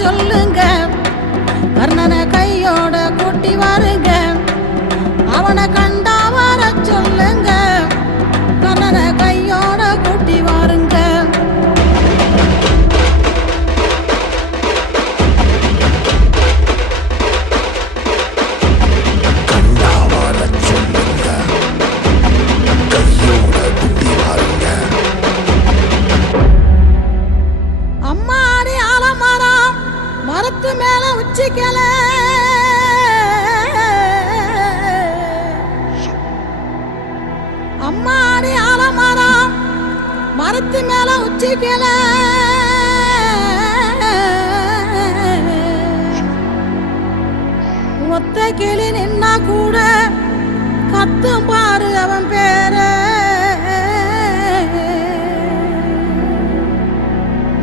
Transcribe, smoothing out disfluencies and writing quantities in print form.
சொல்லுங்க, கர்ணனை கையோட கூட்டி வாருங்க, அவனை கண்டா வர சொல்லுங்க, கர்ணனை கையோட கூட்டி வாருங்க. அம்மாடி ஆலமரம் மரத்து மேல உச்சிக்கல, அம்மாடி ஆலமரம் மரத்து மேல உச்சிக்கல,